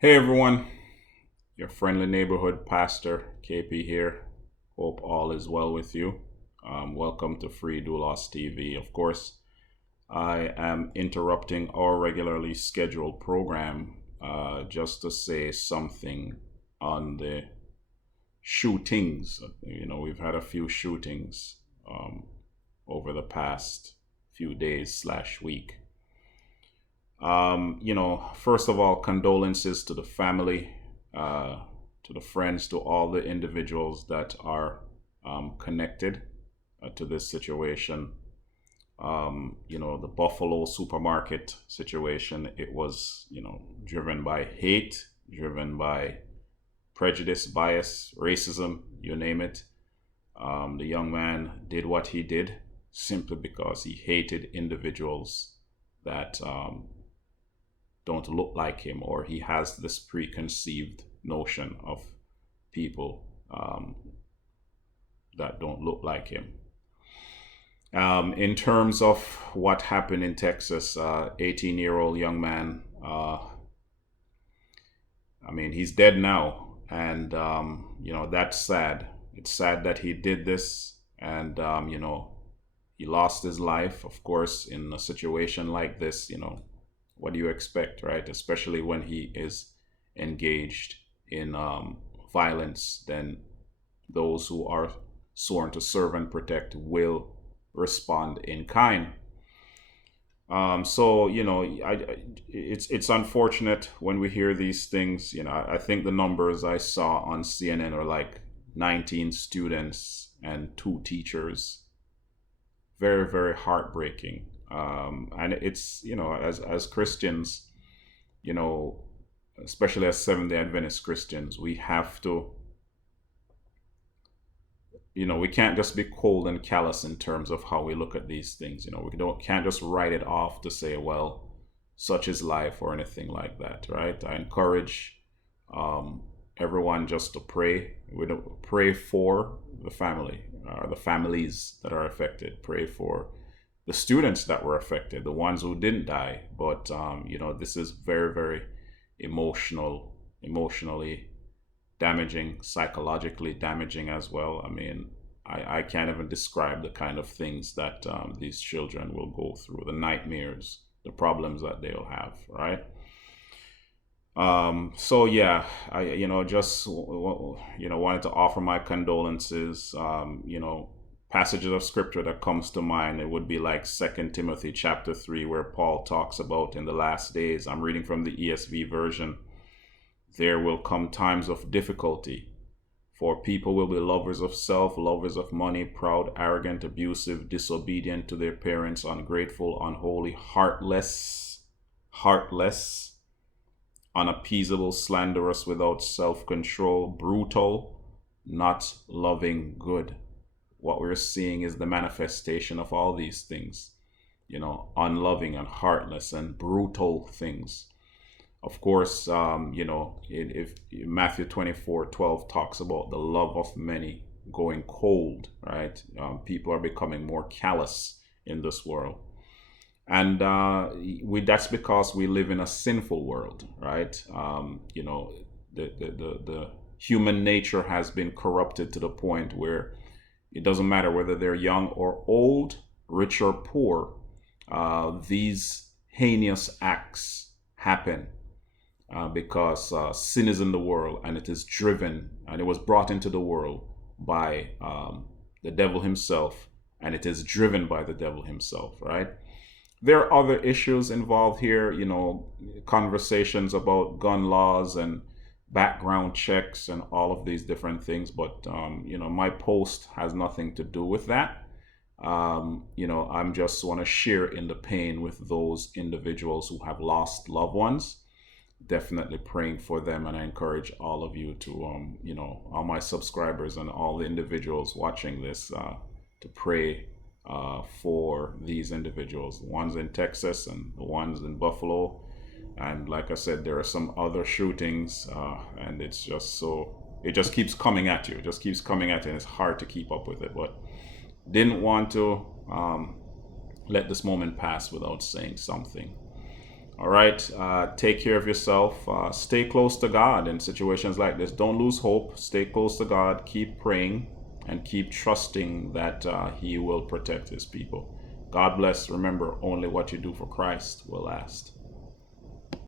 Hey everyone, your friendly neighborhood pastor KP here. Hope all is well with you. Welcome to Free Doulos TV. Of course, I am interrupting our regularly scheduled program just to say something on the shootings. We've had a few shootings um, over the past few days slash week. First of all, condolences to the family, to the friends, to all the individuals that are connected to this situation. The Buffalo supermarket situation, it was, driven by hate, driven by prejudice, bias, racism, you name it. The young man did what he did simply because he hated individuals that don't look like him, or he has this preconceived notion of people that don't look like him. In terms of what happened in Texas, 18-year-old young man, he's dead now. And, that's sad. It's sad that he did this. And, he lost his life, of course, in a situation like this. What do you expect, right? Especially when he is engaged in violence, then those who are sworn to serve and protect will respond in kind. It's unfortunate when we hear these things. I think the numbers I saw on CNN are like 19 students and two teachers. Very, very heartbreaking. And it's, as Christians, especially as Seventh Day Adventist Christians, we have to, we can't just be cold and callous in terms of how we look at these things. Can't just write it off to say, well, such is life or anything like that, right? I encourage everyone just to pray. We don't pray for the family, the families that are affected. Pray for the students that were affected, the ones who didn't die. But this is very, very emotionally damaging, psychologically damaging as well. I can't even describe the kind of things that these children will go through, the nightmares, the problems that they'll have, right? So yeah, I just wanted to offer my condolences. Passages of scripture that comes to mind, it would be like Second Timothy chapter 3, where Paul talks about in the last days. I'm reading from the ESV version. There will come times of difficulty, for people will be lovers of self, lovers of money, proud, arrogant, abusive, disobedient to their parents, ungrateful, unholy, heartless, unappeasable, slanderous, without self-control, brutal, not loving good. What we're seeing is the manifestation of all these things, unloving and heartless and brutal things. Of course, if Matthew 24:12 talks about the love of many going cold, right? People are becoming more callous in this world. And that's because we live in a sinful world, right? The human nature has been corrupted to the point where it doesn't matter whether they're young or old, rich or poor. These heinous acts happen because sin is in the world, and it is driven, and it was brought into the world by the devil himself, and it is driven by the devil himself, right? There are other issues involved here, conversations about gun laws and background checks and all of these different things. But, my post has nothing to do with that. I'm just want to share in the pain with those individuals who have lost loved ones. Definitely praying for them. And I encourage all of you to, all my subscribers and all the individuals watching this to pray for these individuals, the ones in Texas and the ones in Buffalo. And like I said, there are some other shootings, and it's just it just keeps coming at you. It just keeps coming at you, and it's hard to keep up with it. But didn't want to let this moment pass without saying something. All right. Take care of yourself. Stay close to God in situations like this. Don't lose hope. Stay close to God. Keep praying and keep trusting that He will protect His people. God bless. Remember, only what you do for Christ will last.